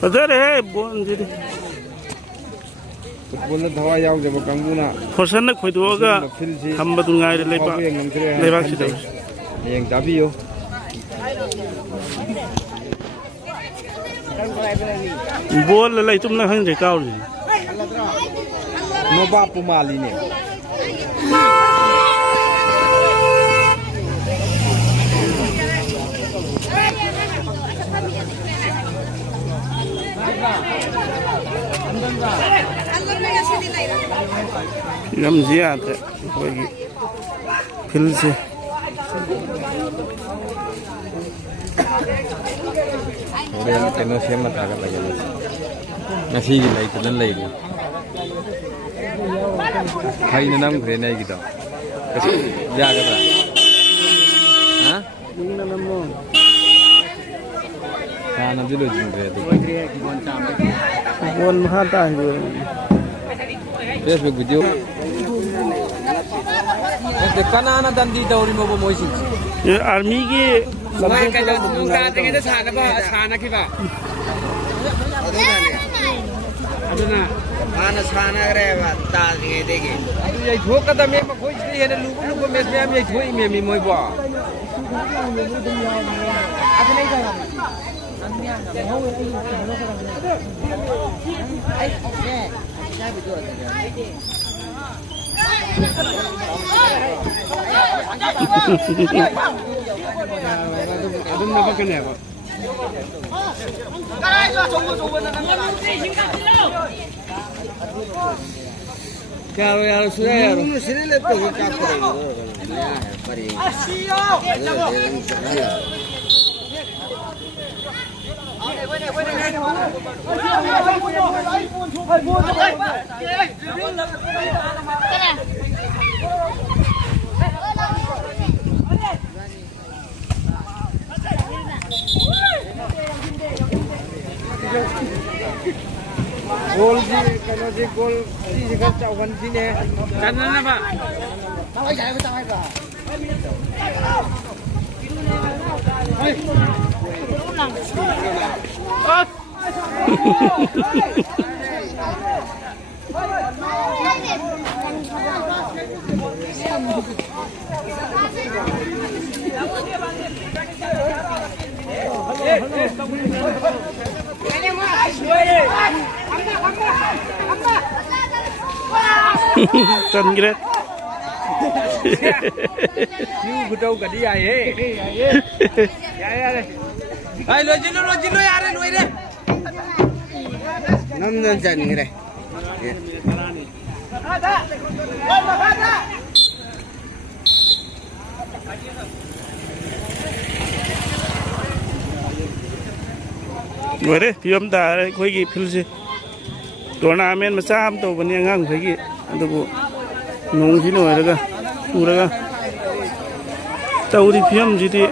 फजरे bone जी football धवा याव जब कंगुना फसन खोइदोगा हम बदुंगाय लेबाक सिदो येंग दाबियो बोल लई तुमना खंजे काउली नोबा पुमाली ने गम जियाते कोई फिल से Orang kena siapa tak akan lagi nasi gila itu dan lagi hari ni nam kena kita jaga tak ha kana dulu jumpa tu bon mahata itu Facebook video kana anak dan di tahun mau moisi ये army की Sampai kalau buka dengan sana apa sana kita. Aduna. Mana sana kerja tak dengan degi. Aduh ya jauh kata memang kau istri ada lupa mesra memang ya jauh memang mau buat. Apa ni kaya? Adun apa kena apa? Kalau yang sudah ya. Ini sini lepas kita pergi. Gol ji, kalau ji gol ji jika cawan sini, kanan apa? Tahu saya tahu apa? Chân kira. Siu gudau gadi aye. Ya deh. Ayo lo jino ya deh, lo ini. Nam jan kira. Rồi đấy, phim ta khối gì phim gì, tournament mà sao tàu vẫn đang ngang khối gì, anh tàu nung gì nữa rồi cơ, rồi cơ, tàu đi phim gì thì,